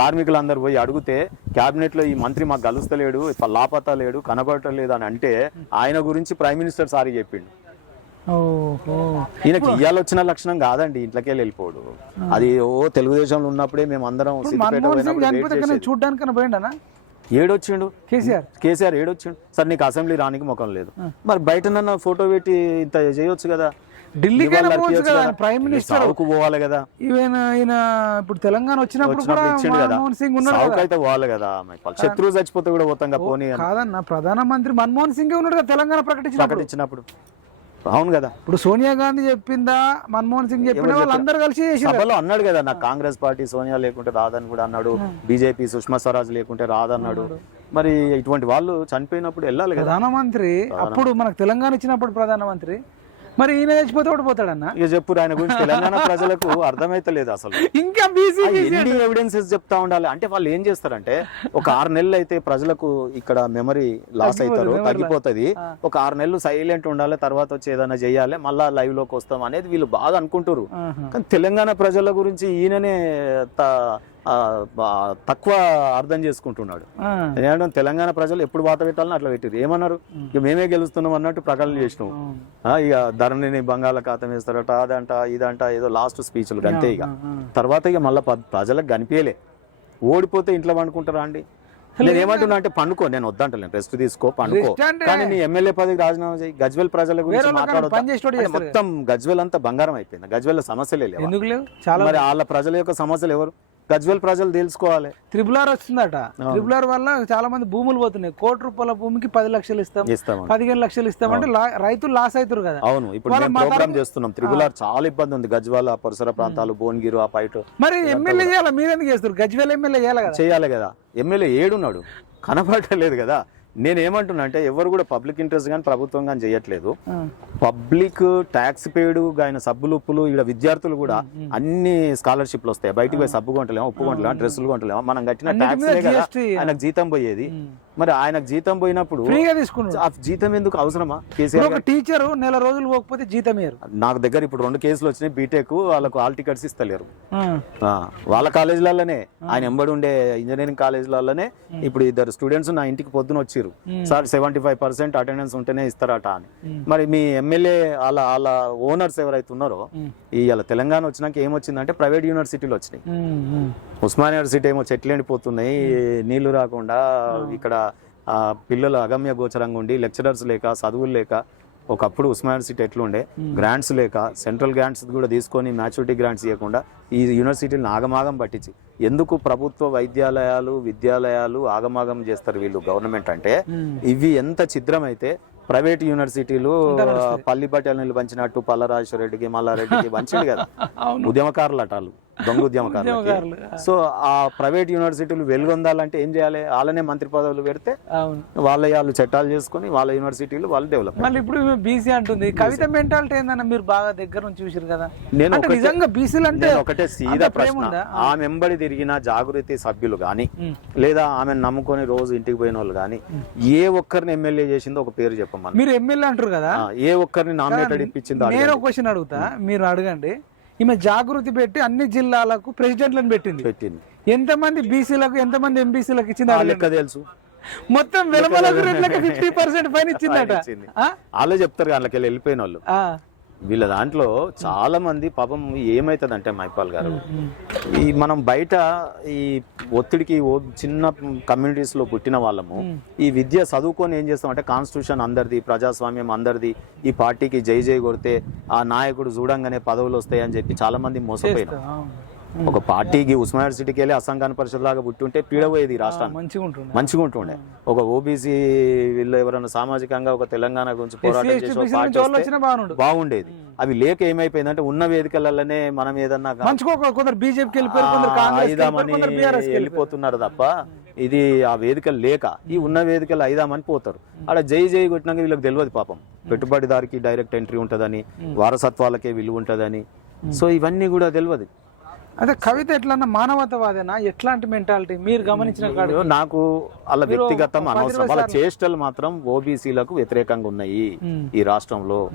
కార్మికులందరూ పోయి అడిగితే క్యాబినెట్లో ఈ మంత్రి మాకు కలుస్తలేడు లాపతా లేడు కనబడటలేదు అని అంటే ఆయన గురించి ప్రైమ్ మినిస్టర్ సారి చెప్పిండు. ఈయనకి ఇయ్యాల వచ్చిన లక్షణం కాదండి ఇంట్లోకి వెళ్ళిపోడు. అది ఓ తెలుగుదేశంలో ఉన్నప్పుడే మేము అందరం పోయిండనా? ఏడొచ్చిండు. కేసీఆర్? కేసీఆర్ ఏడొచ్చిండు. సార్ నీకు అసెంబ్లీ రానికి ముఖం లేదు. మరి బయట నన్న ఫోటో పెట్టి ఇంత చేయొచ్చు కదా. ఢిల్లీకైనా పోవచ్చు కదా. ప్రైమ్ మినిస్టర్ పోవాలి కదా. ఈవెన్ ఈయన ఇప్పుడు తెలంగాణ వచ్చినప్పుడు కూడా మన్మోహన్ సింగ్ ఉన్నాడు అయితే పోవాలి కదా. శత్రువు చచ్చిపోతే కూడా పోతాం పోనీ కాదన్న ప్రధానమంత్రి మన్మోహన్ సింగ్ ఉన్నాడు కదా తెలంగాణ ప్రకటించినప్పుడు. ప్రకటించినప్పుడు. అవును కదా. ఇప్పుడు సోనియా గాంధీ చెప్పిందా మన్మోహన్ సింగ్ చెప్పిందా వాళ్ళందరూ కలిసి సభలో అన్నాడు కదా నాకు కాంగ్రెస్ పార్టీ సోనియా లేకుంటే రాదని కూడా అన్నాడు బీజేపీ సుష్మా స్వరాజ్ లేకుంటే రాదన్నాడు. మరి ఇటువంటి వాళ్ళు చనిపోయినప్పుడు వెళ్ళాలి కదా. ప్రధానమంత్రి. అప్పుడు మనకు తెలంగాణ ఇచ్చినప్పుడు ప్రధానమంత్రి మరి ఈయన చచ్చిపోతే కూడా పోతాడన్న? ఇక చెప్పు ఆయన గురించి తెలంగాణ ప్రజలకు అర్థమైతలేదు అసలు. ఇంకా బీసీ ఎన్ని ఎవిడెన్సెస్ చెప్తా ఉండాలి? అంటే వాళ్ళు ఏం చేస్తారంటే ఒక ఆరు నెలలు అయితే ప్రజలకు ఇక్కడ మెమరీ లాస్ అవుతారు తగ్గిపోతది. ఒక ఆరు నెలలు సైలెంట్ ఉండాలి తర్వాత వచ్చి ఏదైనా చేయాలి మళ్ళా లైవ్లోకి వస్తాం అనేది వీళ్ళు బాగా అనుకుంటారు కానీ తెలంగాణ ప్రజల గురించి ఈయననే తక్కువ అర్థం చేసుకుంటున్నాడు. తెలంగాణ ప్రజలు ఎప్పుడు వాత పెట్టాలని అట్లా పెట్టారు ఏమన్నారు? ఇక మేమే గెలుస్తున్నాం అన్నట్టు ప్రకటన చేసినాం. ఇక ధరణిని బంగాళాఖాతం వేస్తారట అదంట ఇదంట ఏదో లాస్ట్ స్పీచ్లు అంతే ఇక. తర్వాత ఇక మళ్ళీ ప్రజలకు కనిపించలే ఓడిపోతే ఇంట్లో పండుకుంటారా అండి? నేను ఏమంటున్నా అంటే పండుకో నేను వద్దంటలేను రెస్ట్ తీసుకో పండుకో. కానీ నీ ఎమ్మెల్యే పదవికి రాజీనామా చేయి. గజ్వెల్ ప్రజల గురించి అంటే మొత్తం గజ్వెల్ అంతా బంగారం అయిపోయింది. గజ్వెల్ సమస్యలే లేవు? మరి వాళ్ళ ప్రజల యొక్క సమస్యలు ఎవరు? గజ్వెల్ ప్రజలు తెలుసుకోవాలి. త్రిబుల్ ఆర్ వస్తుందట త్రిబుల్ ఆర్ వల్ల చాలా మంది భూములు పోతున్నాయి. కోటి రూపాయల భూమికి పది లక్షలు ఇస్తాం. పదిహేను లక్షలు ఇస్తామంటే రైతులు లాస్ అవుతారు కదా. అవును. ఇప్పుడు ప్రోగ్రామ్ చేస్తున్నాం. ఆర్ చాలా ఇబ్బంది ఉంది. గజ్వాల పరిసర ప్రాంతాలు భువనగిరి ఆ పైట మరి ఎమ్మెల్యే చేయాలి? మీరు ఎందుకు చేస్తారు గజ్వేల్ ఎమ్మెల్యే చేయాలి కదా? చేయాలి కదా. ఎమ్మెల్యే ఏడున్నాడు. కనపడలేదు కదా. నేను ఏమంటున్నా అంటే ఎవరు కూడా పబ్లిక్ ఇంట్రెస్ట్ కానీ ప్రభుత్వం కానీ చేయట్లేదు. పబ్లిక్ ట్యాక్స్ పేడు ఆయన సబ్బులు ఉప్పులు ఇక్కడ విద్యార్థులు కూడా అన్ని స్కాలర్షిప్లు వస్తాయి. బయటికి పోయి సబ్బు కొంటలేమా ఉప్పు కొంటలేమా డ్రెస్సులు కొంటలేమా మనం కట్టిన ట్యాక్స్. ఆయనకు జీతం పోయేది. మరి ఆయనకు జీతం పోయినప్పుడు ఫ్రీగా తీసుకున్నాడు. ఆ జీతం ఎందుకు అవసరమా? కేసీఆర్ ఒక టీచర్ నెల రోజులు పోకపోతే జీతం ఇయ్యరు. నాకు దగ్గర ఇప్పుడు రెండు కేసులు వచ్చినాయి బీటెక్ వాళ్ళకు హాల్ టికెట్స్ ఇస్తలేరు. వాళ్ళ కాలేజీలలోనే ఆయన ఎంబడి ఉండే ఇంజనీరింగ్ కాలేజీలలోనే ఇప్పుడు ఇద్దరు స్టూడెంట్స్ నా ఇంటికి పొద్దున వచ్చిర్రు. Sir seventy five percent attendance ఉంటేనే ఇస్తారట అని. మరి మీ ఎమ్మెల్యే వాళ్ళ వాళ్ళ ఓనర్స్ ఎవరైతే ఉన్నారో ఇవాళ తెలంగాణ వచ్చినాక ఏమొచ్చిందంటే ప్రైవేట్ యూనివర్సిటీలు వచ్చినాయి. ఉస్మాన్ యూనివర్సిటీ ఏమో చెట్లు ఎండిపోతున్నాయి నీళ్ళు రాకుండా ఇక్కడ పిల్లలు అగమ్య గోచరంగా ఉండి లెక్చరర్స్ లేక చదువులు లేక ఒకప్పుడు ఉస్మాన్ యూనివర్సిటీ ఎట్లుండే? గ్రాంట్స్ లేక సెంట్రల్ గ్రాంట్స్ కూడా తీసుకొని మ్యాచ్యూరిటీ గ్రాంట్స్ ఇవ్వకుండా ఈ యూనివర్సిటీలను ఆగమాగం పట్టించి. ఎందుకు ప్రభుత్వ వైద్యాలయాలు విద్యాలయాలు ఆగమాగం చేస్తారు వీళ్ళు గవర్నమెంట్ అంటే? ఇవి ఎంత ఛిద్రమైతే ప్రైవేట్ యూనివర్సిటీలు పల్లి బట్టలు పంచినట్టు పల్లరాజేశ్వర రెడ్డికి మల్లారెడ్డికి పంచింది కదా. ఉద్యమకారులు అటాలు దొంగ ఉద్యమకారులు. సో ఆ ప్రైవేట్ యూనివర్సిటీలు వెలుగొందాలంటే ఏం చేయాలి? వాళ్ళనే మంత్రి పదవులు పెడితే వాళ్ళ వాళ్ళు చట్టాలు చేసుకొని వాళ్ళ యూనివర్సిటీలు వాళ్ళు డెవలప్ మళ్ళీ ఇప్పుడు బీసీ అంటుంది. కవిత మెంటాలిటీ ఏందన్న మీరు బాగా దగ్గర నుంచి చూసారు కదా? నేను నిజంగా బీసీలు అంటే ఒకటే సీదా ప్రశ్న. ఉందా? ఆ. మెంబడి తిరిగిన జాగృతి సభ్యులు గాని ఉమ్. లేదా ఆమెను నమ్ముకొని రోజు ఇంటికి పోయిన వాళ్ళు గాని ఏ ఒక్కరిని ఎమ్మెల్యే చేసిందో ఒక పేరు చెప్పమని. మీరు ఎమ్మెల్యే అంటారు కదా? ఏ ఒక్కరిని నామినేటెడ్ ఇప్పించిందో నేను క్వశ్చన్ అడుగుతా. మీరు అడగండి. ఈమె జాగృతి పెట్టి అన్ని జిల్లాలకు ప్రెసిడెంట్లను పెట్టింది. పెట్టింది. ఎంతమంది బీసీలకు ఎంతమంది ఎంబీసీలకు ఇచ్చింది. లెక్క తెలుసు. మొత్తం రెడ్లకు ఫిఫ్టీ పర్సెంట్ పైన ఇచ్చిందట? వాళ్ళే చెప్తారు వాళ్ళకి వెళ్ళి వెళ్ళిపోయిన వాళ్ళు. వీళ్ళ దాంట్లో చాలా మంది పాపం ఏమైతుందంటే మైపాల్ గారు. ఈ మనం బయట ఈ ఒత్తిడికి ఓ చిన్న కమ్యూనిటీస్లో పుట్టిన వాళ్ళము ఈ విద్య చదువుకొని ఏం చేస్తామంటే కాన్స్టిట్యూషన్ అందరిది ప్రజాస్వామ్యం అందరిది ఈ పార్టీకి జై జై కొడితే ఆ నాయకుడు చూడంగానే పదవులు వస్తాయి అని చెప్పి చాలా మంది మోసపోయినారు. ఒక పార్టీకి ఉస్మాన్ యూనివర్సిటీకి వెళ్ళి అసంఘాన పరిషత్ లాగా పుట్టి ఉంటే పీడపోయేది ఈ రాష్ట్రాన్ని మంచిగా ఉంటుండే. మంచిగా ఉంటుండే. ఒక ఓబీసీ వీళ్ళు ఎవరైనా సామాజికంగా ఒక తెలంగాణ గురించి పోరాటం చేసి బాగుండేది. అవి లేక ఏమైపోయిందంటే ఉన్న వేదికలలోనే మనం ఏదన్నా బీఆర్ఎస్ వెళ్ళిపోతున్నారు తప్ప ఇది ఆ వేదికలు లేక ఈ ఉన్న వేదికలు అయిదామని పోతారు. ఆడ జై జై కొట్టినాక వీళ్ళకి తెలియదు పాపం. పెట్టుబడిదారికి డైరెక్ట్ ఎంట్రీ ఉంటదని వారసత్వాలకే విలువ ఉంటదని. సో ఇవన్నీ కూడా తెలియదు. అదే కవిత ఎట్లన్నా మానవతావాదేనా? ఎట్లాంటి మెంటాలిటీ మీరు గమనించిన అయ్యో, నాకు వాళ్ళ వ్యక్తిగతం అనవసరం. వాళ్ళ చేష్టలు మాత్రం ఓబీసీలకు వ్యతిరేకంగా ఉన్నాయి. ఈ రాష్ట్రంలో.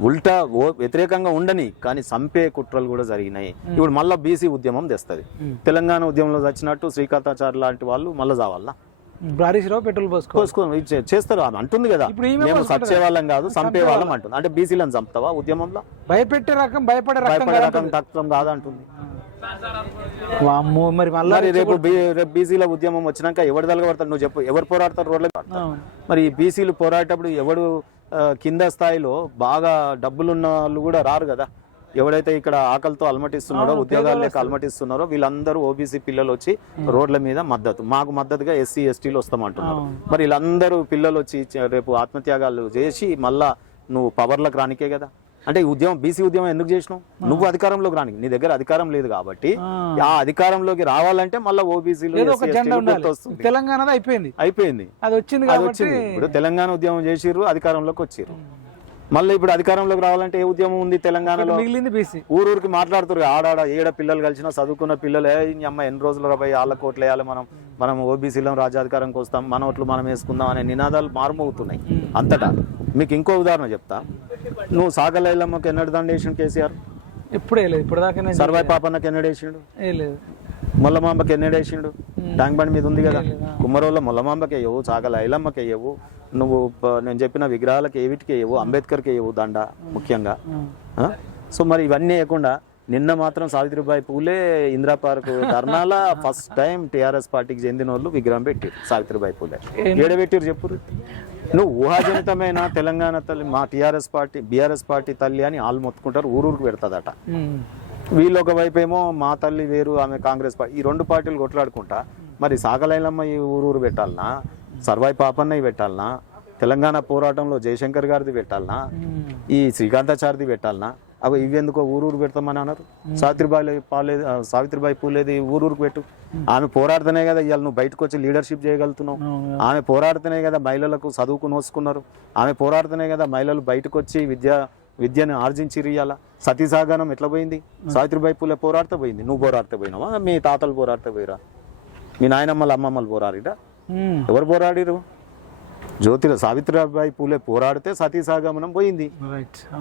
ఉల్టా వ్యతిరేకంగా ఉండని కానీ సంపే కుట్రలు కూడా జరిగినాయి. ఇప్పుడు మళ్ళా బీసీ ఉద్యమం తెస్తది. తెలంగాణ ఉద్యమంలో వచ్చినట్టు శ్రీకాంతాచార్య లాంటి వాళ్ళు మళ్ళా చావాలా? ఇప్పుడు హరీష్ రావు పెట్రోల్ పోసుకో కోసుకొని ఇది చే- చేస్తారు. ఆమె అంటుంది కదా. మేము. సచ్చే వాళ్ళం కాదు సంపే వాళ్ళం అంటుంది. అంటే బీసీలను చంపుతావా ఉద్యమంలో? భయపెట్టే రకం భయపడే రకం తత్వం కాదు అంటుంది. వామ్మో మరి రేపు రేపు బీసీల ఉద్యమం వచ్చినాక ఎవరు తలగబడతారు నువ్వు చెప్పు. ఎవరు పోరాడతారు రోడ్ల. మరి ఈ బీసీలు పోరాటప్పుడు ఎవడు కింద స్థాయిలో బాగా డబ్బులున్న వాళ్ళు కూడా రారు కదా? ఎవడైతే ఇక్కడ ఆకలితో అలమటిస్తున్నారో ఉద్యోగాలు లేక అలమటిస్తున్నారో వీళ్ళందరూ ఓబీసీ పిల్లలు వచ్చి రోడ్ల మీద మద్దతు. మాకు మద్దతుగా ఎస్సీ ఎస్టీలు వస్తామంటున్నారు. మరి వీళ్ళందరూ పిల్లలు వచ్చి రేపు ఆత్మత్యాగాలు చేసి మళ్ళా నువ్వు పవర్లకు రానికే కదా? అంటే ఈ ఉద్యమం బీసీ ఉద్యమం ఎందుకు చేసినావు? నువ్వు అధికారంలోకి రానికి. నీ దగ్గర అధికారం లేదు కాబట్టి ఆ. అధికారంలోకి రావాలంటే మళ్ళీ ఓబీసీలు వస్తుంది తెలంగాణది అయిపోయింది. అయిపోయింది. అది వచ్చింది అది వచ్చింది. ఇప్పుడు తెలంగాణ ఉద్యమం చేసిర్రు అధికారంలోకి వచ్చిర్రు. మళ్ళీ ఇప్పుడు అధికారంలోకి రావాలంటే ఏ ఉద్యమం ఉంది తెలంగాణలో? మిగిలింది బీసీ ఊరూరికి మాట్లాడుతారు ఆడాడ ఏడ పిల్లలు కలిసినా చదువుకున్న పిల్లలే అమ్మ ఎన్ని రోజులు రాబోయి వాళ్ళ కోట్లు వేయాలి మనం. మనం ఓబీసీలో రాజ్యాధికారంకి వస్తాం మన ఓట్లు మనం వేసుకుందాం అనే నినాదాలు మారుమోగుతున్నాయి అంతటా. మీకు ఇంకో ఉదాహరణ చెప్తా. నువ్వు సాగలైలమ్మకి ఎన్నడు దండ వేసిండు కేసీఆర్? ఇప్పుడే లేదు ఇప్పుడు దాకా సర్వాయి పాపన్నకి ఎన్నడు వేసిండు? ఏ లేదు. మొల్లమాంబకి ఎన్నడు వేసిండు? ట్యాంక్ బండి మీద ఉంది కదా. కుమ్మరోళ్ళ మొల్లమాంబకి వేయవు చాగల ఐలమ్మకి వేయవు. నువ్వు నేను చెప్పిన విగ్రహాలకి ఏవిటికి వేయవు అంబేద్కర్కి వేయవు దండ ముఖ్యంగా? సో మరి ఇవన్నీ వేయకుండా నిన్న మాత్రం Savitribai Phule Indira park ధర్నాల first time TRS పార్టీకి చెందిన వాళ్ళు విగ్రహం పెట్టారు సావిత్రిబాయి పూలే. ఏడ పెట్టారు చెప్పు నువ్వు ఊహాజనితమైన తెలంగాణ తల్లి మా టిఆర్ఎస్ పార్టీ బీఆర్ఎస్ పార్టీ తల్లి అని వాళ్ళు మొత్తుకుంటారు ఊరూరికి పెడతాదట. వీళ్ళు ఒకవైపు ఏమో మా తల్లి వేరు ఆమె కాంగ్రెస్ పార్టీ ఈ రెండు పార్టీలు కొట్లాడుకుంటా మరి సాగలైలమ్మ ఈ ఊరూరు పెట్టాలనా? సర్వాయి పాపన్నయ్య పెట్టాలనా? తెలంగాణ పోరాటంలో జయశంకర్ గారిది పెట్టాలనా. ఈ శ్రీకాంతాచారిది పెట్టాలనా? అవి ఇవి ఎందుకో ఊరూరు పెడతామని అన్నారు. సావిత్రిబాయి పాలే ఆ, సావిత్రిబాయి పూలేది ఊరూరుకు పెట్టు. ఆమె పోరాడుతూనే కదా ఇవాళ నువ్వు బయటకు వచ్చి లీడర్షిప్ చేయగలుగుతున్నావు. ఆమె పోరాడుతూనే కదా మహిళలకు చదువుకు నోసుకున్నారు ఆమె పోరాడుతూనే కదా మహిళలు బయటకు వచ్చి విద్య విద్యను ఆర్జించి ఇయ్యాల సతీసాగనం ఎట్లా పోయింది? సావిత్రిబాయి పూలే పోరాడితే పోయింది. నువ్వు పోరాడితే పోయినావా? మీ తాతలు పోరాడితే పోయిరా? మీ నాయనమ్మలు అమ్మమ్మలు పోరాడిరా. ఎవరు పోరాడిరు జ్యోతిర సావిత్రిబాయి పూలే పోరాడితే సతీసాగమనం పోయింది.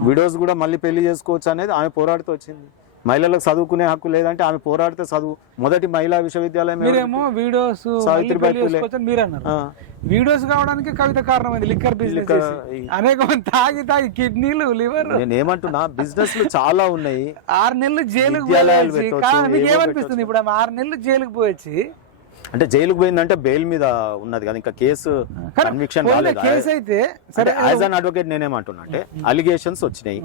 విడోస్ కూడా మళ్ళీ పెళ్ళి చేసుకోవచ్చు అనేది ఆమె పోరాడితే వచ్చింది. మహిళలకు చదువుకునే హక్కు లేదంటే ఆమె పోరాడితే చదువు మొదటి మహిళా విశ్వవిద్యాలయం? మీరేమో వీడియోస్ సావిత్రిబాయి పూలే. మీరు అన్నారు ఆ, వీడియోస్ కావడానికి కవిత కారణమైంది లిక్కర్ బిజినెస్. అనేక మంది తాగి తాగి కిడ్నీలు లివర్. నేను ఏమంటున్నా బిజినెస్లు చాలా ఉన్నాయి. ఆరు నెలలు జైలుకు పోయొచ్చి మీకు ఏమనిపిస్తుంది ఇప్పుడు? ఆరు నెలలు జైలుకు పోయొచ్చి అంటే జైలుకు పోయిందంటే బెయిల్ మీద ఉన్నది కదా ఇంకా కేసు కన్విక్షన్ పోయిన రాలేదు? కేసు అయితే సరే యాజ్ అన్ అడ్వకేట్ నేనేమంటున్నా అంటే అలిగేషన్స్ వచ్చినాయి.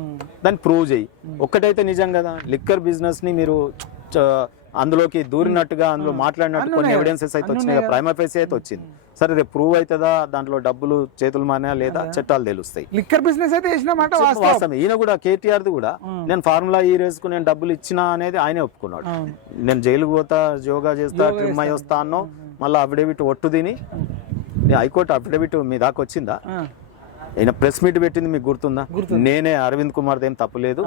దాన్ని ప్రూవ్ చేయి. ఒక్కటైతే నిజం కదా లిక్కర్ బిజినెస్ని మీరు అందులోకి దూరినట్టుగా అందులో మాట్లాడినట్టు కొన్ని ఎవిడెన్సెస్ అయితే వచ్చినాయి ప్రైమ ఫేస్ అయితే వచ్చింది? సరే రేపు ప్రూవ్ అవుతుందా దాంట్లో డబ్బులు చేతులు మానా లేదా? చట్టాలు తెలుస్తాయి. లిక్కర్ బిజినెస్ అయితే వాస్తవం. ఈయన కూడా కేటీఆర్ కూడా నేను ఫార్ములా ఈ రేసుకు నేను డబ్బులు ఇచ్చినా అనేది ఆయనే ఒప్పుకున్నాడు. నేను జైలుకు పోతా యోగా చేస్తా ట్రిమ్ అయి వస్తా అన్నో మళ్ళీ అఫిడవిట్ ఒట్టు తిని హైకోర్టు అఫిడవిట్ మీ దాకా వచ్చిందా? ఆ, ఆయన ప్రెస్ మీట్ పెట్టింది మీకు గుర్తుందా? నేనే అరవింద్ కుమార్ దేం తప్పులేదు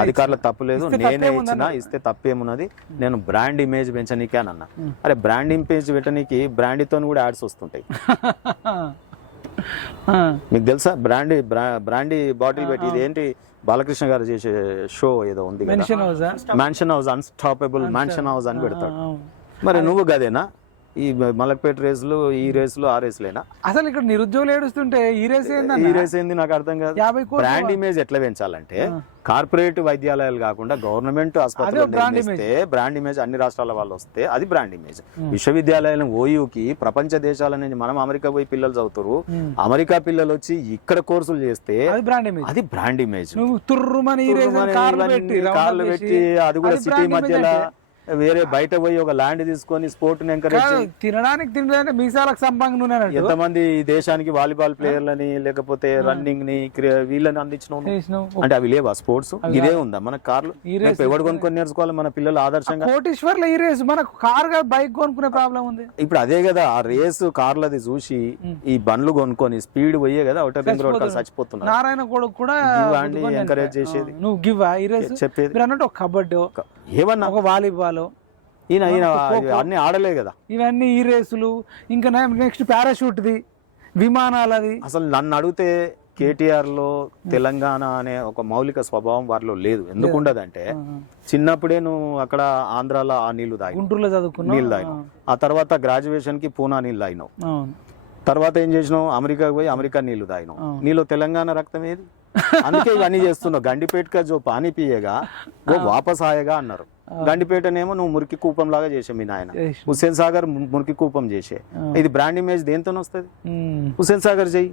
అధికారులకు తప్పులేదు నేనే ఇచ్చిన ఇస్తే తప్పేమున్నది. నేను బ్రాండ్ ఇమేజ్ పెంచనీకే అని అన్నా. అరే బ్రాండ్ ఇమేజ్ పెట్టనీకి బ్రాండ్తో కూడా యాడ్స్ వస్తుంటాయి. మీకు తెలుసా? బ్రాండీ బ్రాండీ బాటిల్ పెట్టి ఇది ఏంటి బాలకృష్ణ గారు చేసే షో ఏదో ఉంది కదా. మెన్షన్ హౌసా mansion house unstoppable mansion house అని పెడతాడు. మరి నువ్వు గదేనా? ఈ మలక్పేట రేసులు ఈ రేసులు ఆ రేసులేనా? అసలు ఇక్కడ నిరుద్యోగులు ఏడుస్తుంటే ఈ రేస్ ఈ రేస్ ఏంది నాకు అర్థం కాదు. యాభై బ్రాండ్ ఇమేజ్ ఎట్లా పెంచాలంటే కార్పొరేట్ వైద్యాలయాలు కాకుండా గవర్నమెంట్ ఆసుపత్రులు నిర్మిస్తే బ్రాండ్ ఇమేజ్ అన్ని రాష్ట్రాల వాళ్ళు వస్తే అది బ్రాండ్ ఇమేజ్. విశ్వవిద్యాలయం ఓయూకి ప్రపంచ దేశాల నుంచి మనం అమెరికా పోయి పిల్లలు చదువుతారు అమెరికా పిల్లలు వచ్చి ఇక్కడ కోర్సులు చేస్తే అది బ్రాండ్ ఇమేజ్. కార్లు పెట్టి అది కూడా సిటీ మధ్యలో. వేరే బయట పోయి ఒక ల్యాండ్ తీసుకొని స్పోర్ట్ తినడానికి తినలేదంటే మీసాలకు అన్నట్టు ఎంతమంది ఈ దేశానికి వాలీబాల్ ప్లేయర్లని లేకపోతే రన్నింగ్ని వీళ్ళని? చేసినావు అంటే అవి లేవా స్పోర్ట్స్ ఇదే ఉందా? మన కార్లు? ఎవడు కొనుక్కొని నేర్చుకోవాలి? మన పిల్లలు ఆదర్శంగా? కోటీశ్వర్ల ఈ రేస్ మనకు కార్గా బైక్ కొనుక్కునే ప్రాబ్లం ఉంది. ఇప్పుడు అదే కదా ఆ రేసు కార్లది చూసి ఈ బండ్లు కొనుక్కొని స్పీడ్ పోయే కదా అవుటర్ రింగ్ రోడ్ చచ్చిపోతున్నారు. నారాయణ కొడుకు కూడా ఎంకరేజ్. చేసేది. నువ్వు గివ్ ఈ రేస్ చెప్పేది. అన్నట్టు ఒక కబడ్డీ ఏమన్నా? ఒక వాలీబాల్ ఈయన ఈయన అన్ని ఆడలే కదా. ఇవన్నీ ఈ రేసులు ఇంకా నెక్స్ట్ పారాషూట్ది విమానాలది. అసలు నన్ను అడిగితే కేటీఆర్లో తెలంగాణ అనే ఒక మౌలిక స్వభావం వారిలో లేదు. ఎందుకు ఉండదంటే చిన్నప్పుడే నువ్వు అక్కడ ఆంధ్రాలో ఆ నీళ్ళు తాగి గుంటూరులో చదువుకున్నావు? నీళ్ళు తాగినావు. ఆ. తర్వాత గ్రాడ్యుయేషన్కి పూనా నీళ్ళు తాగినావు. తర్వాత ఏం చేసినావు? అమెరికాకి పోయి అమెరికా నీళ్ళు తాగినావు. నీలో తెలంగాణ రక్తం ఏది? అందుకే ఇవన్నీ చేస్తున్నావు. గండిపేటక జో పానీ పియేగా ఓ వాపస్ ఆయగా అన్నారు. గండిపేటనేమో నువ్వు మురికి కూపం లాగా చేసే మీ నాయన. హుస్సేన్ సాగర్ మురికి కూపం చేసే. ఇది బ్రాండ్ ఇమేజ్ దేంతో వస్తుంది. హుస్సేన్ సాగర్ చెయ్యి చెయ్,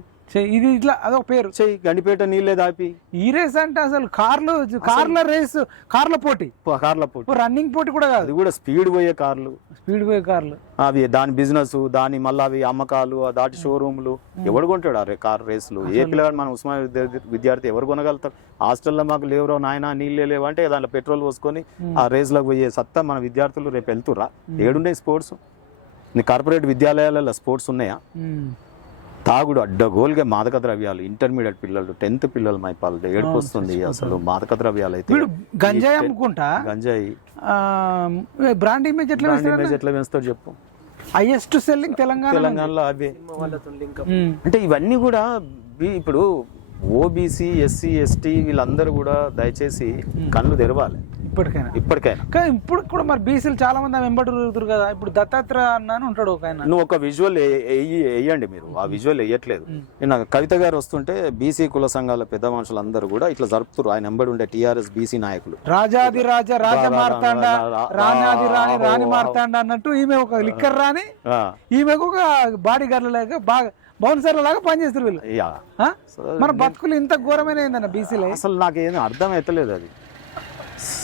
ఇది ఇట్లా అదొక పేరు. చెయ్యి గండిపేట నీళ్ళే దాపి. ఈ రేస్ అంటే అసలు కార్లు కార్ల రేస్ కార్ల పోటీ. కార్ల పోటీ. రన్నింగ్ పోటీ కూడా కాదు. కూడా స్పీడ్ పోయే కార్లు. స్పీడ్ పోయే కార్లు. అవి దాని బిజినెస్ దాని మళ్ళీ అవి అమ్మకాలు దాటి షోరూమ్లు. ఎవడు కొంటాడు అరే కార్ రేసులు? ఏ పిల్లగాడు మన ఉస్మాన్ విద్యార్థి ఎవరు కొనగలుగుతారు హాస్టల్లో మాకు లేవురో నాయన నీళ్ళే లేవు అంటే దాంట్లో పెట్రోల్ పోసుకొని ఆ రేసులకు పోయే సత్తా మన విద్యార్థులు రేపు వెళ్తురా ఏడున్నాయి స్పోర్ట్స్. నీ కార్పొరేట్ విద్యాలయాలలో స్పోర్ట్స్ ఉన్నాయా. తాగుడు అడ్డగోలుగా మాదక ద్రవ్యాలు ఇంటర్మీడియట్ పిల్లలు టెన్త్ పిల్లలు మై పాలు ఏడుపు వస్తుంది అసలు మాదక ద్రవ్యాలు అయితే. గంజాయి అమ్ముకుంటా? గంజాయి. బ్రాండ్ ఇమేజ్ ఎట్లా బ్రాండ్ ఇమేజ్ ఎట్లా పెంచుతాడు చెప్పు. హైయెస్ట్ సెల్లింగ్ తెలంగాణ తెలంగాణలో అవే. అంటే ఇవన్నీ కూడా ఇప్పుడు ఓబీసీ ఎస్సీ ఎస్టీ వీళ్ళందరూ కూడా దయచేసి కళ్ళు తెరవాలి. ఇప్పటికైనా? ఇప్పటికైనా. కానీ ఇప్పుడు కూడా మరి బీసీలు చాలా మంది ఆమె వెంబడి తిరుగుతారు కదా. ఇప్పుడు దత్తాత్రేయ అన్న అని ఉంటాడు ఒక ఆయన. నువ్వు ఒక విజువల్ వేయండి మీరు. ఆ విజువల్ వేయట్లేదు. నిన్న కవిత గారు వస్తుంటే బీసీ కుల సంఘాల పెద్ద మనుషులందరూ కూడా ఇట్లా జరుపుతారు ఆయన ఎంబడి ఉండే టీఆర్ఎస్ బీసీ నాయకులు. రాజాది రాజ రాజ మార్తాండ రాణాది రాణి రాణి మార్తాండ అన్నట్టు ఈమె ఒక లిక్కర్ ఆ, ఈమెకు ఒక బాడీ గార్డ్ లాగా బాగా బౌన్సర్ల లాగా పనిచేస్తారు వీళ్ళు. మన బతుకులు ఇంత ఘోరమైన ఏందన్న బీసీలో అసలు నాకేం అర్థం అవుతలేదు అది.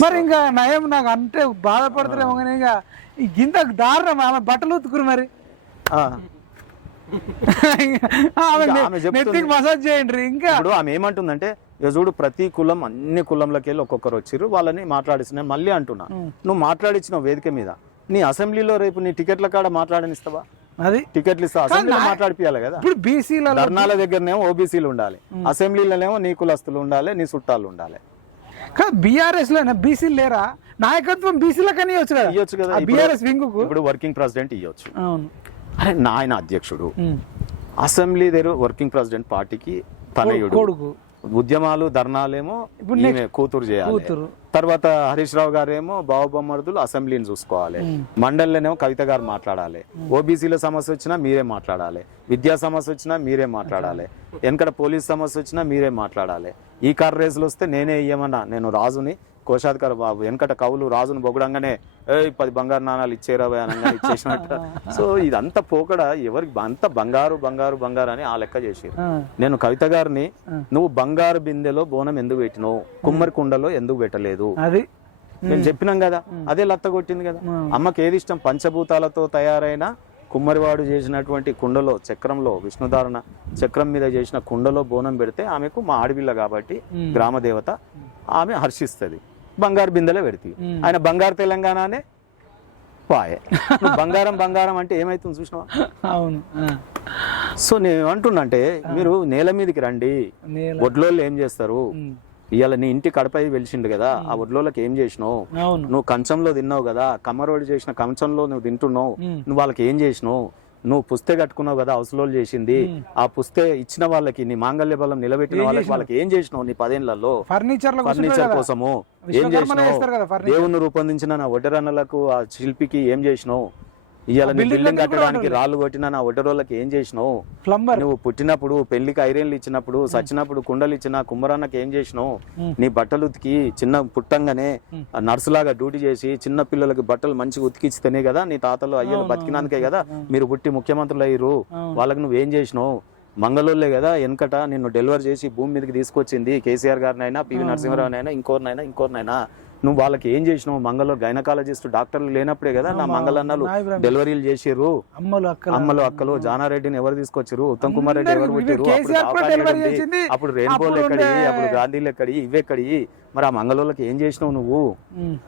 మరి ఇంకా నయం నాకు అంటే బాధపడతారేమో కానీ ఇంకా ఈ గింత దారుణం ఆమె బట్టలు ఉతుకురు మరి. నెత్తికి మసాజ్ చేయండి ఇంకా. ఇప్పుడు ఆమె ఏమంటుందంటే చూడు ప్రతి కులం అన్ని కులంలోకి వెళ్ళి ఒక్కొక్కరు వచ్చిర్రు వాళ్ళని మాట్లాడిసిన నేను మళ్ళీ అంటున్నా. నువ్వు మాట్లాడించిన వేదిక మీద. నీ అసెంబ్లీలో రేపు నీ టికెట్ల కాడ మాట్లాడనిస్తావా? అది? టికెట్లు ఇస్తా అసెంబ్లీలో మాట్లాడిపియాలి కదా. ఇప్పుడు బీసీలలో ధర్నాల దగ్గరనేమో ఓబీసీలు ఉండాలి. అసెంబ్లీలోనేమో నీ కులస్తులు ఉండాలి నీ చుట్టాలు ఉండాలి. కాదు బీఆర్ఎస్లో బీసీలు లేరా? నాయకత్వం బీసీలకని ఇవ్వచ్చు కదా. ఇవ్వచ్చు కదా. బీఆర్ఎస్ వింగ్ ఇప్పుడు వర్కింగ్ ప్రెసిడెంట్ ఇవ్వచ్చు. అవును. అరే నాయన అధ్యక్షుడు. అసెంబ్లీ దగ్గర వర్కింగ్ ప్రెసిడెంట్ పార్టీకి తనయుడు. కొడుకు. ఉద్యమాలు ధర్నాలేమో ఈమె కూతురు చేయాలి. కూతురు. తర్వాత హరీష్ రావు గారేమో బావబొమ్మరుదులు అసెంబ్లీని చూసుకోవాలి. మండలిలోనేమో కవిత గారు మాట్లాడాలి. ఓబీసీల సమస్య వచ్చినా మీరే మాట్లాడాలి. విద్యా సమస్య వచ్చినా మీరే మాట్లాడాలి. వెనకడ పోలీస్ సమస్య వచ్చినా మీరే మాట్లాడాలి. ఈ కార్ రేసులు వస్తే నేనే ఇయ్యమన్నా. నేను రాజుని కోశాధికారి బాబు వెనకట కవులు రాజును బొగడంగానే ఏ పది బంగారు నాణాలు ఇచ్చేరా అనగా ఇచ్చేసినట్టు. సో ఇదంతా పోకడ ఎవరికి అంత బంగారు బంగారు బంగారు అని ఆ లెక్క చేసారు. ఆ. నేను కవిత గారిని నువ్వు బంగారు బిందెలో బోనం ఎందుకు పెట్టినావు? కుమ్మరి కుండలో ఎందుకు పెట్టలేదు? అది. మేము చెప్పినాం కదా అదే లత్త కొట్టింది కదా. అమ్మకి ఏది ఇష్టం? పంచభూతాలతో తయారైన కుమ్మరివాడు చేసినటువంటి కుండలో చక్రంలో విష్ణుధారణ చక్రం మీద చేసిన కుండలో బోనం పెడితే ఆమెకు మా ఆడపిల్ల కాబట్టి గ్రామ దేవత ఆమె హర్షిస్తుంది. బంగారు బిందెలో పెడుతుంది ఆయన బంగారు తెలంగాణనే పాయే బంగారం బంగారం అంటే ఏమైతుంది చూసినావా? అవును. సో నేను అంటున్నా అంటే మీరు నేల మీదకి రండి. ఒడ్లోళ్ళు ఏం చేస్తారు. ఇవాళ నీ ఇంటి కడపై వెలిసిండు కదా ఆ ఒడ్లోళ్ళకి ఏం చేసినావు? నువ్వు కంచంలో తిన్నావు కదా కమ్మరోడి చేసిన కంచంలో నువ్వు తింటున్నావు. నువ్వు వాళ్ళకి ఏం చేసినావు? నువ్వు పుస్తే కట్టుకున్నావు కదా అవసలోలు చేసింది. ఆ పుస్తే ఇచ్చిన వాళ్ళకి నీ మాంగళ్య బలం నిలబెట్టిన వాళ్ళకి వాళ్ళకి ఏం చేసినావు నీ పదేళ్ళలో ఫర్నిచర్ ఫర్నిచర్ కోసము. ఏం చేసినావు? దేవుణ్ణి రూపొందించిన నా ఒడ్డరన్నలకు ఆ శిల్పికి ఏం చేసినావు? ఇవాళ నీ బిల్డింగ్ కట్టడానికి రాళ్ళు కొట్టిన నా ఒడ్డరోళ్ళకి ఏం చేసినావు? ప్లంబర్. నువ్వు పుట్టినప్పుడు పెళ్ళికి ఐరేన్లు ఇచ్చినప్పుడు సచ్చినప్పుడు కుండలు ఇచ్చిన కుమ్మరాన్నకి ఏం చేసినావు. నీ బట్టలు ఉతికి చిన్న పుట్టంగానే నర్సులాగా డ్యూటీ చేసి చిన్న పిల్లలకి బట్టలు మంచిగా ఉతికిస్తేనే కదా నీ తాతలు అయ్యలు బతికినందుకే కదా మీరు పుట్టి ముఖ్యమంత్రులు అయ్యారు వాళ్ళకి నువ్వేం చేసినావు? మంగళూరులే కదా వెనకట నిన్ను డెలివర్ చేసి భూమి మీదకి తీసుకొచ్చింది కేసీఆర్ గారినైనా పివి నరసింహరావునైనా ఇంకోరినైనా ఇంకోరినైనా. నువ్వు వాళ్ళకి ఏం చేసినావు? మంగళూరు గైనకాలజిస్ట్ డాక్టర్లు లేనప్పుడే కదా నా మంగళన్నలు. డెలివరీలు చేసిర్రు. అమ్మలు అక్కలు. జానారెడ్డిని ఎవరు తీసుకొచ్చారు ఉత్తమ్ కుమార్ రెడ్డి ఎవరు పుట్టిరు అప్పుడు రెయిన్బోలు ఎక్కడి అప్పుడు గాంధీలు ఎక్కడి ఇవెక్కడి మరి ఆ మంగళూరులకు ఏం చేసినావు నువ్వు.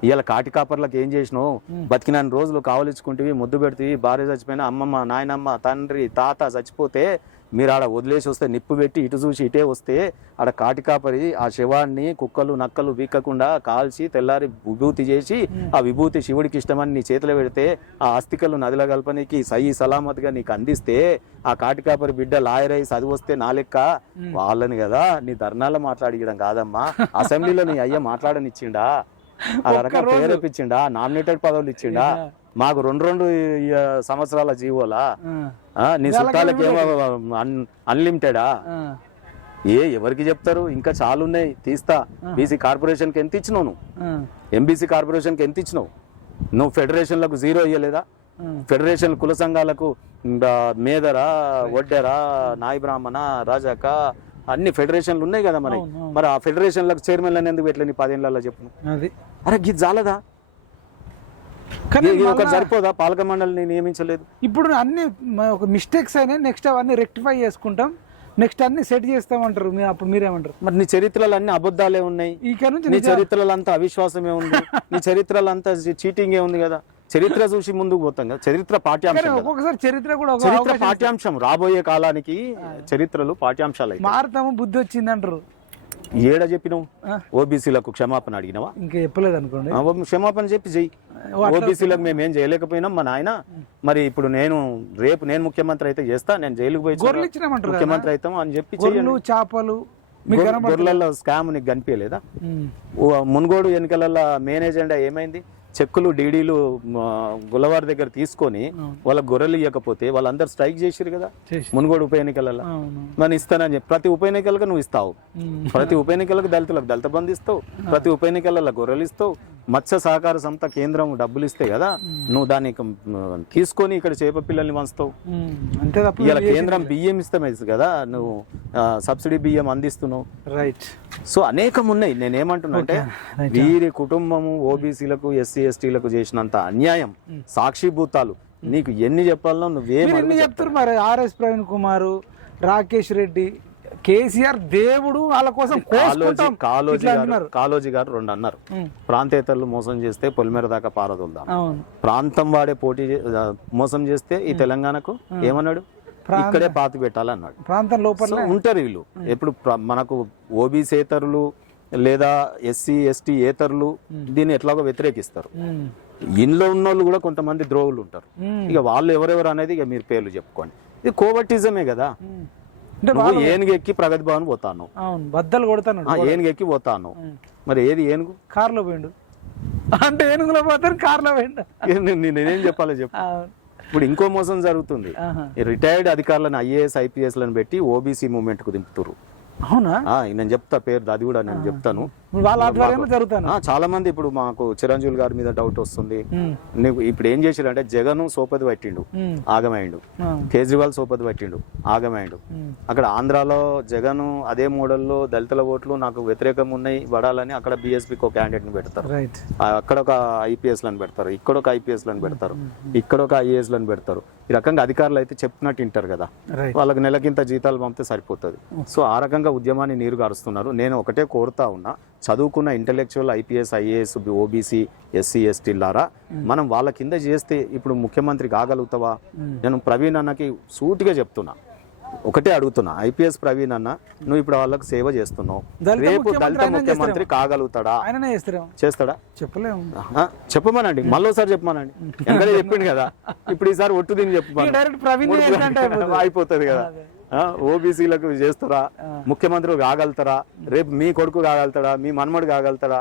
ఇవాళ కాటి కాపర్లకు ఏం చేసినావు? బతికిన రోజులు కావలించుకుంటేవి ముద్దు పెడితే భార్య చచ్చిపోయినా అమ్మమ్మ నాయనమ్మ తండ్రి తాత చచ్చిపోతే మీరు ఆడ వదిలేసి వస్తే నిప్పు పెట్టి ఇటు చూసి ఇటే వస్తే ఆడ కాటి కాపరి ఆ శవాన్ని కుక్కలు నక్కలు వీక్కకుండా కాల్చి తెల్లారి విభూతి చేసి ఆ విభూతి శివుడికి ఇష్టమని నీ చేతిలో పెడితే ఆ అస్థికలు నదిలో కలపనికి సై సలామత్గా నీకు అందిస్తే ఆ కాటి కాపరి బిడ్డ లాయర్ అయి చదివి వస్తే నా లెక్క. వాళ్ళని కదా నీ ధర్నాలో మాట్లాడియడం కాదమ్మా. అసెంబ్లీలో నీ అయ్య మాట్లాడనిచ్చిండా? ఆ రకంగా ప్రేరేపించిండా నామినేటెడ్ పదవులు ఇచ్చిండా? మాకు రెండు రెండు సంవత్సరాల జీవోలా? నీ చుట్టాలకి ఏమో అన్లిమిటెడా. ఏ ఎవరికి చెప్తారు? ఇంకా చాలా ఉన్నాయి తీస్తా బీసీ కార్పొరేషన్కి ఎంత ఇచ్చినావు నువ్వు? ఎంబీసీ కార్పొరేషన్కి ఎంత ఇచ్చినావు? నువ్వు ఫెడరేషన్లకు జీరో ఇయ్యలేదా. ఫెడరేషన్ కుల సంఘాలకు మేదరా ఒడ్డెరా నాయ బ్రాహ్మణ రాజాక అన్ని ఫెడరేషన్లు ఉన్నాయి కదా మనకి అవును. మరి ఆ ఫెడరేషన్లకు చైర్మన్లను ఎందుకు పెట్టలే నీ పదేళ్ళలో చెప్పు అరే గిది జాలదా కానీ ఒకటి సరిపోదా? పాలక మండలిని నియమించలేదు. ఇప్పుడు అన్ని ఒక మిస్టేక్స్ అయినాయి నెక్స్ట్ అవన్నీ రెక్టిఫై చేసుకుంటాం. నెక్స్ట్ అన్ని సెట్ చేస్తామంటారు. మీరు అప్పుడు మీరేమంటారు? మరి నీ చరిత్రలు అన్ని అబద్ధాలే ఉన్నాయి. ఇక నుంచి నీ చరిత్రలో అంతా అవిశ్వాసమే ఉంది. నీ చరిత్రలో అంతా చీటింగే ఉంది కదా. చరిత్ర చూసి ముందుకు పోతాం కదా. చరిత్ర పాఠ్యాంశం. ఒక్కొక్కసారి చరిత్ర కూడా చరిత్ర పాఠ్యాంశం. రాబోయే కాలానికి చరిత్రలు పాఠ్యాంశాలు మారుతాము బుద్ధి వచ్చింది అంటారు ఏడ చెప్పినావు. ఓబీసీలకు క్షమాపణ అడిగినావా? ఇంకా చెప్పలేదు అనుకోండి. క్షమాపణ చెప్పి చెయ్యి. ఓబీసీలకు మేము ఏం చేయలేకపోయినాం మా నాయన. మరి ఇప్పుడు నేను రేపు నేను ముఖ్యమంత్రి అయితే చేస్తా నేను జైలుకు పోయి ముఖ్యమంత్రి అవుతాం అని చెప్పి చేపలు గొర్రెలలో స్కామ్ నీకు కనిపించలేదా? మున్గోడు ఎన్నికలలో మెయిన్ ఎజెండా ఏమైంది? చెక్కులు డీడీలు మ, గుల్లవారి దగ్గర తీసుకొని వాళ్ళకి గొర్రెలు ఇవ్వకపోతే వాళ్ళందరూ స్ట్రైక్ చేసిరు కదా. మున్గోడు ఉప ఎన్నికలలో. మనం ఇస్తానని చెప్పి ప్రతి ఉప ఎన్నికలకు నువ్వు ఇస్తావు. ప్రతి ఉప ఎన్నికలకు దళితులకు దళిత బంధు ఇస్తావు. ప్రతి ఉప ఎన్నికలలో గొర్రెలు ఇస్తావు. మత్స్య సహకార సంస్థ కేంద్రం డబ్బులు ఇస్తే కదా నువ్వు దాన్ని తీసుకొని ఇక్కడ చేప పిల్లల్ని వంచుతావు ఇలా కేంద్రం బియ్యం ఇస్తామే కదా. నువ్వు సబ్సిడీ బియ్యం అందిస్తున్నావు. రైట్. సో అనేకం ఉన్నాయి. నేనేమంటున్నా అంటే వీరి కుటుంబము ఓబీసీలకు ఎస్సీ ఎస్టీలకు చేసినంత అన్యాయం సాక్షిభూతాలు నీకు ఎన్ని చెప్పాలనో నువ్వేం ఎన్ని చెప్తారు మరి? ఆర్ఎస్ ప్రవీణ్ కుమార్ రాకేష్ రెడ్డి కేసీఆర్ దేవుడు వాళ్ళ కోసం కాలోజీ గారు అంటున్నారు కాలోజీ గారు రెండు అన్నారు. ప్రాంతేతరులు మోసం చేస్తే పొలిమేర దాకా పారదొల్దాం. ప్రాంతం వాడే పోటీ మోసం చేస్తే ఈ తెలంగాణకు ఏమన్నాడు? ఇక్కడే పాతి పెట్టాలన్నాడు. ప్రాంతం లోపల ఉంటారు వీళ్ళు. ఎప్పుడు మనకు ఓబీసేతరులు లేదా ఎస్సీ ఎస్టీ ఏతరులు దీన్ని ఎట్లాగో వ్యతిరేకిస్తారు. ఇంట్లో ఉన్న వాళ్ళు కూడా కొంతమంది ద్రోవులు ఉంటారు. ఇక వాళ్ళు ఎవరెవరు అనేది ఇక మీరు పేర్లు చెప్పుకోండి. ఇది కోవటిజమే కదా. ఉమ్. అంటే నువ్వు ఏనుగు ఎక్కి ప్రగతి భవన్ పోతాను. బద్దలు కొడతాను ఆ, ఏనుగు ఎక్కి పోతాను. మరి ఏది ఏనుగు? కార్లో పోయిండు. అంటే ఏనుగులో పోతారు కార్లో పోయిండు. నేను- చెప్పాలో చెప్పు. ఇప్పుడు ఇంకో మోసం జరుగుతుంది. రిటైర్డ్ అధికారులను ఐఏఎస్ ఐపీఎస్లను పెట్టి ఓబీసీ మూవ్మెంట్కు దింపుతురు అవునా? నేను చెప్తా పేరు అది కూడా నేను చెప్తాను. వాళ్ళ ఆధ్వర్యంలో జరుగుతాను. ఆ, చాలా మంది ఇప్పుడు మాకు చిరంజీవి గారి మీద డౌట్ వస్తుంది. నీకు ఇప్పుడు ఏం చేసిరంటే జగన్ సోపతి పట్టిండు. ఆగమైండు. కేజ్రీవాల్ సోపతి పట్టిండు ఆగమైండు. అక్కడ ఆంధ్రాలో జగన్ అదే మోడల్లో దళితుల ఓట్లు నాకు వ్యతిరేకంగా ఉన్నాయి పడాలని అక్కడ బీఎస్పీకి ఒక క్యాండిడేట్ని పెడతారు. అక్కడ ఒక ఐపీఎస్లను పెడతారు ఇక్కడ ఒక ఐపీఎస్లను పెడతారు ఇక్కడ ఒక ఐఏఎస్లను పెడతారు. ఈ రకంగా అధికారులు అయితే చెప్పినట్టు వింటారు కదా. వాళ్ళకి నెలకింత జీతాలు పంపితే సరిపోతుంది. సో ఆ రకంగా ఉద్యమాన్ని నీరు గారుస్తున్నారు. నేను ఒకటే కోరుతా ఉన్నా చదువుకున్న intellectual IPS IAS OBC SC ఎస్టీలారా మనం వాళ్ళ కింద చేస్తే ఇప్పుడు ముఖ్యమంత్రి కాగలుగుతావా? నేను ప్రవీణ్ అన్నకి సూటిగా చెప్తున్నా. ఒకటే అడుగుతున్నా ఐపీఎస్ ప్రవీణ్ అన్న నువ్వు ఇప్పుడు వాళ్ళకి సేవ చేస్తున్నావు. రేపు దళిత ముఖ్యమంత్రి కాగలుగుతాడా? చేస్తాడా? చెప్పలేము. చెప్పమనండి మళ్ళీసారి చెప్పమనండి. ఎంకడే చెప్పిండు కదా ఇప్పుడు ఈసారి ఒట్టు దీన్ని చెప్పమను. అయిపోతుంది. కదా. ఓబీసీలకు చేస్తారా? ముఖ్యమంత్రి కాగలుగుతారా? రేపు మీ కొడుకు కాగలుగుతాడా? మీ మనమడు కాగలుగుతాడా?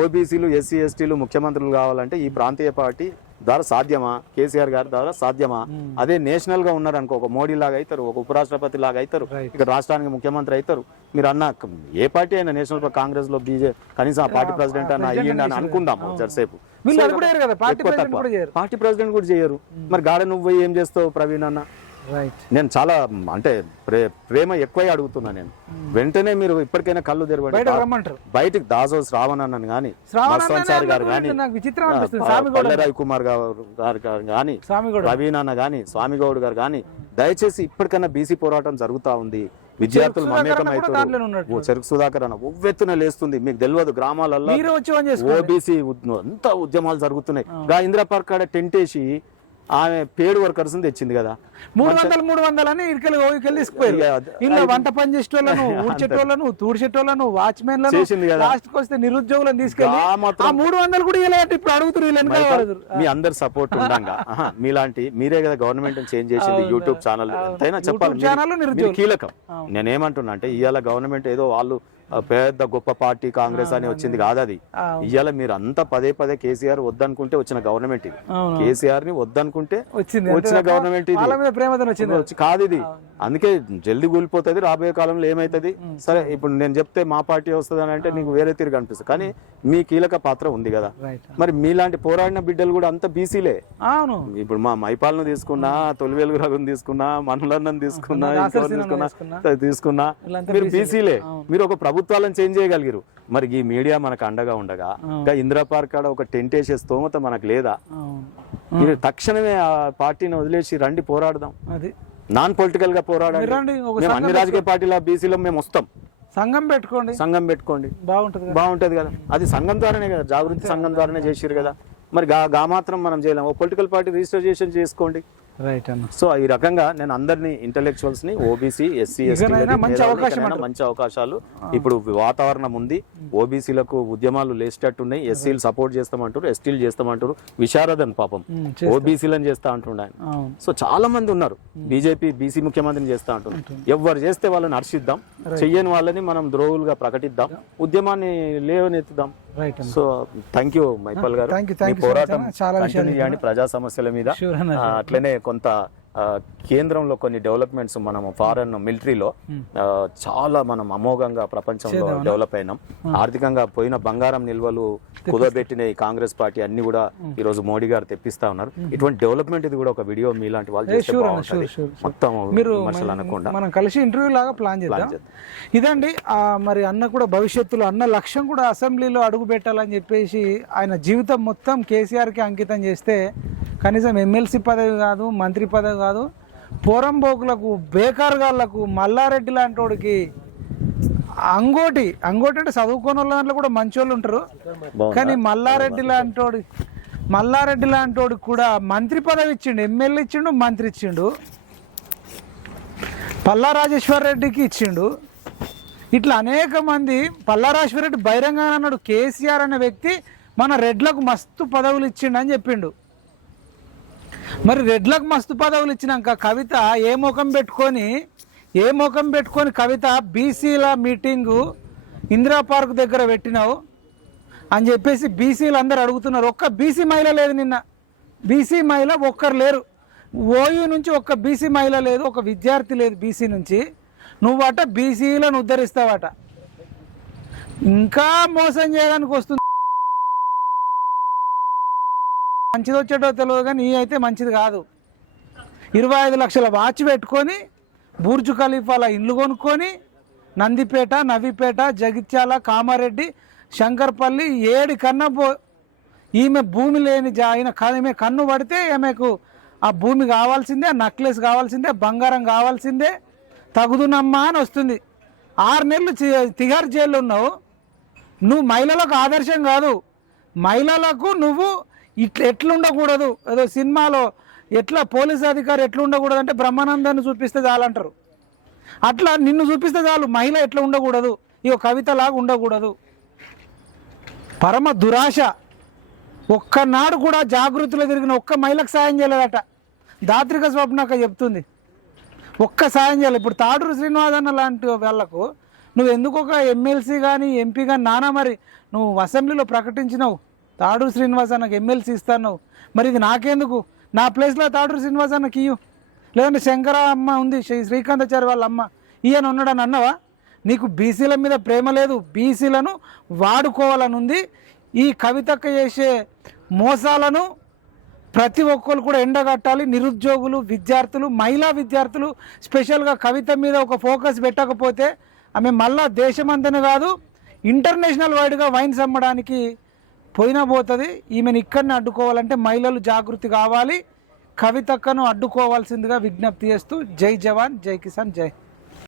ఓబీసీలు ఎస్సీ ఎస్టీలు ముఖ్యమంత్రులు కావాలంటే ఈ ప్రాంతీయ పార్టీ ద్వారా సాధ్యమా? కేసీఆర్ గారి ద్వారా సాధ్యమా? అదే నేషనల్గా ఉన్నారు అనుకో ఒక మోడీ లాగా అవుతారు ఒక ఉపరాష్ట్రపతి లాగా అవుతారు. ఇక్కడ రాష్ట్రానికి ముఖ్యమంత్రి అవుతారు. మీరు అన్న ఏ పార్టీ అయినా నేషనల్ కాంగ్రెస్లో బీజే కనీసం ఆ పార్టీ ప్రెసిడెంట్ అన్న అయ్యిండి అని అనుకుందాం జరసేపు. కదా పార్టీ ప్రెసిడెంట్. కూడా చేయరు. మరి గాడ నువ్వు ఏం చేస్తావు ప్రవీణ్ అన్న? నేను చాలా అంటే ప్రే ప్రేమ ఎక్కువై అడుగుతున్నా నేను. వెంటనే మీరు ఇప్పటికైనా కళ్ళు తెరవండి. బయటికి దాసో శ్రావణ్ అన్నని కానీ సార్ గారు కానీ నాకు విచిత్రం అనిపిస్తుంది. స్వామి పల్లె రవికుమార్ గారు గారు కానీ గాని స్వామి గౌడ్ గారు కానీ దయచేసి ఇప్పటికన్నా బీసీ పోరాటం జరుగుతా ఉంది. విద్యార్థులు మమేకం అవుతారు చెరుకు సుధాకర్ అన్న ఉవ్వెత్తున లేస్తుంది. మీకు తెలియదు గ్రామాలలో ఓబీసీ అంతా ఉద్యమాలు జరుగుతున్నాయి. గా ఇందిరా పార్క్ కాడ టెంట్ వేసి ఆమె పేడ్ వర్కర్స్ తెచ్చింది కదా. మూడు వందలు మూడు వందలు అని ఇక్కడికి ఇక్కడికి తీసుకుపోయారు ఇలా వంట పని చేసేటోళ్ళను ఊడ్చేటోళ్ళను తూడ్చేటోళ్ళను వాచ్మెన్ చేసింది కదా. లాస్ట్ వస్తే నిరుద్యోగులను తీసుకెళ్ళి ఆ మూడు వందలు కూడా ఇలా ఇప్పుడు అడుగుతున్నారు. మీ అందరి సపోర్ట్ ఉండంగా. మీలాంటి మీరే కదా గవర్నమెంట్ చేంజ్ చేసింది యూట్యూబ్ ఛానల్ ఎంతైనా చెప్పాలి. ఛానల్. కీలకం. నేనేమంటున్నా అంటే ఇవాళ గవర్నమెంట్ ఏదో వాళ్ళు పెద్ద గొప్ప పార్టీ కాంగ్రెస్ అని వచ్చింది కాదు అది. ఇవాళ మీరు అంతా పదే పదే కేసీఆర్ వద్దనుకుంటే వచ్చిన గవర్నమెంట్ ఇది. కేసీఆర్ని వద్దనుకుంటే వచ్చిన గవర్నమెంట్ ఇది. కాదు ఇది. అందుకే జల్దీ కూలిపోతుంది రాబోయే కాలంలో ఏమైతుంది? సరే ఇప్పుడు నేను చెప్తే మా పార్టీ వస్తుంది అని అంటే నీకు వేరే తిరిగి అనిపిస్తుంది. కానీ మీ కీలక పాత్ర ఉంది కదా. మరి మీలాంటి పోరాడిన బిడ్డలు కూడా అంత బీసీలే. ఇప్పుడు మా మైపాలను తీసుకున్నా తొలి వెలుగు రఘుని తీసుకున్నా మనులన్నని తీసుకున్నా తీసుకున్నా తీసుకున్నా. మీరు బీసీలే. మీరు ఒక ప్రభుత్వాలను చేంజ్ చేయగలిగారు. మరి ఈ మీడియా మనకు అండగా ఉండగా ఇంకా ఇందిరా పార్క్ కాడ ఒక టెంట్ వేసే స్తోమత మనకు లేదా? మీరు తక్షణమే ఆ పార్టీని వదిలేసి రండి పోరాడదాం. అది. నాన్ పొలిటికల్గా పోరాడండి. మేము అన్ని రాజకీయ పార్టీల బీసీలో మేము వస్తాం. సంఘం పెట్టుకోండి. సంఘం పెట్టుకోండి. బాగుంటది కదా. బాగుంటది కదా. అది సంఘం ద్వారానే కదా జాగృతి సంఘం ద్వారానే చేసిరు కదా. మరి గా మాత్రం మనం చేయలేం. ఓ పొలిటికల్ పార్టీ రిజిస్ట్రేషన్ చేసుకోండి. రైట్ అన్న. సో ఈ రకంగా నేను అందరినీ ఇంటలెక్చువల్స్ని ఓబీసీ ఎస్సీ ఇకనైనా మంచి అవకాశం మంచి అవకాశాలు. ఇప్పుడు వాతావరణం ఉంది. ఓబీసీలకు ఉద్యమాలు లేచేటట్టు ఉన్నాయి ఎస్సీలు సపోర్ట్ చేస్తామంటారు. ఎస్టీలు చేస్తామంటారు. విశారదన్ పాపం. ఓబీసీలను చేస్తా అంటుండే సో చాలా మంది ఉన్నారు. బీజేపీ బీసీ ముఖ్యమంత్రిని చేస్తా అంటున్నారు ఎవరు చేస్తే వాళ్ళని హర్షిద్దాం. చెయ్యని వాళ్ళని మనం ద్రోహులుగా ప్రకటిద్దాం. ఉద్యమాన్ని లేవనెత్తుదాం. సో థ్యాంక్ యూ మైపల్ గారు. పోరాటం అన్న. చాలా చేయండి ప్రజా సమస్యల మీద. అట్లనే కొంత కేంద్రంలో కొన్ని డెవలప్మెంట్స్ మనం ఫారెన్ మిలిటరీలో చాలా మనం అమోఘంగా ప్రపంచంలో డెవలప్ అయినాం. ఆర్థికంగా పోయిన బంగారం నిల్వలు కుదబెట్టిన ఈ కాంగ్రెస్ పార్టీ అన్ని కూడా ఈ రోజు మోడీ గారు తెప్పిస్తా ఉన్నారు. ఇటువంటి డెవలప్మెంట్ ఇది కూడా ఒక వీడియో మీలాంటి వాళ్ళు చేస్తే బాగుంటది. మొత్తం మీరు విమర్శలు అనకుండా. మనం కలిసి ఇంటర్వ్యూ లాగా ప్లాన్ చేద్దాం. ఇదండి మరి అన్న కూడా భవిష్యత్తులో అన్న లక్ష్యం కూడా అసెంబ్లీలో అడుగు పెట్టాలని చెప్పేసి ఆయన జీవితం మొత్తం కేసీఆర్కి అంకితం చేస్తే కనీసం ఎమ్మెల్సీ పదవి కాదు మంత్రి పదవి కాదు పోరంబోకులకు బేకార్గాళ్ళకు మల్లారెడ్డి లాంటి వాడికి అంగోటి అంగోటి అంటే చదువుకోని వాళ్ళ దాంట్లో కూడా మంచోళ్ళు ఉంటారు. బాగుందా? కానీ మల్లారెడ్డి లాంటోడి మల్లారెడ్డి లాంటోడికి కూడా మంత్రి పదవి ఇచ్చిండు ఎమ్మెల్యే ఇచ్చిండు మంత్రి ఇచ్చిండు. పల్లా రాజేశ్వర్ రెడ్డికి ఇచ్చిండు. ఇట్లా అనేక మంది పల్లా రాజేశ్వర రెడ్డి బహిరంగ అన్నాడు కేసీఆర్ అనే వ్యక్తి మన రెడ్లకు మస్తు పదవులు ఇచ్చిండు అని చెప్పిండు. మరి రెడ్లకు మస్తు పదవులు ఇచ్చినాక కవిత ఏ ముఖం పెట్టుకొని ఏ ముఖం పెట్టుకొని కవిత బీసీల మీటింగు ఇందిరా పార్క్ దగ్గర పెట్టినావు అని చెప్పేసి బీసీలు అందరు అడుగుతున్నారు. ఒక్క బీసీ మహిళ లేదు నిన్న. బీసీ మహిళ ఒక్కరు లేరు. ఓయూ నుంచి ఒక్క బీసీ మహిళ లేదు ఒక విద్యార్థి లేదు బీసీ నుంచి. నువ్వట బీసీలను ఉద్ధరిస్తావట. ఇంకా మోసం చేయడానికి వస్తుంది. మంచిది వచ్చేటో తెలియదు కానీ ఈ అయితే మంచిది కాదు. ఇరవై ఐదు లక్షల వాచ్ పెట్టుకొని బూర్జు ఖలీఫాల ఇల్లు కొనుక్కొని నందిపేట నవిపేట జగిత్యాల కామారెడ్డి శంకర్పల్లి ఏడు కన్నా పో ఈమె భూమి లేని జా ఆయన క- ఈమె కన్ను పడితే ఈమెకు ఆ భూమి కావాల్సిందే ఆ నక్లెస్ కావాల్సిందే బంగారం కావాల్సిందే తగుదునమ్మా అని వస్తుంది. ఆరు నెలలు తిగారు జైల్లో ఉన్నావు. నువ్వు మహిళలకు ఆదర్శం కాదు. మహిళలకు నువ్వు ఇట్లా ఎట్లా ఉండకూడదు ఏదో సినిమాలో ఎట్లా పోలీస్ అధికారి ఎట్లుండకూడదు అంటే బ్రహ్మానందాన్ని చూపిస్తే చాలంటారు. అట్లా నిన్ను చూపిస్తే చాలు మహిళ ఎట్లా ఉండకూడదు? ఇక కవితలాగా ఉండకూడదు. పరమ దురాశ. ఒక్కనాడు కూడా జాగృతిలో తిరిగిన ఒక్క మహిళకు సాయం చేయలేదట. దాత్రిక స్వప్నక చెప్తుంది. ఒక్క సాయం చేయాలి. ఇప్పుడు తాడూరు శ్రీనివాస్ అన్న లాంటి వాళ్ళకు నువ్వు ఎందుకు ఒక ఎమ్మెల్సీ కానీ ఎంపీ కానీ నానా మరి నువ్వు అసెంబ్లీలో ప్రకటించినావు. తాడూరు శ్రీనివాస్ అన్నకు ఎమ్మెల్సీ ఇస్తాను. మరి ఇది నాకెందుకు? నా ప్లేస్లో తాడూరు శ్రీనివాస్ అన్నకి ఇయ్యు. లేదంటే శంకర అమ్మ ఉంది శ్రీ శ్రీకాంతాచారి వాళ్ళ అమ్మ. ఈయన ఉన్నాడని అన్నవా? నీకు బీసీల మీద ప్రేమ లేదు. బీసీలను వాడుకోవాలని ఉంది. ఈ కవితక్క చేసే మోసాలను ప్రతి ఒక్కరు కూడా ఎండగట్టాలి. నిరుద్యోగులు విద్యార్థులు మహిళా విద్యార్థులు స్పెషల్గా కవిత మీద ఒక ఫోకస్ పెట్టకపోతే ఆమె మళ్ళా దేశమంతనే కాదు ఇంటర్నేషనల్ వైడ్గా వైన్స్ అమ్మడానికి పోయినా పోతుంది. ఈమెను ఇక్కడనే అడ్డుకోవాలంటే మహిళలు జాగృతి కావాలి. కవితక్కను అడ్డుకోవాల్సిందిగా విజ్ఞప్తి చేస్తూ జై జవాన్ జై కిసాన్ జై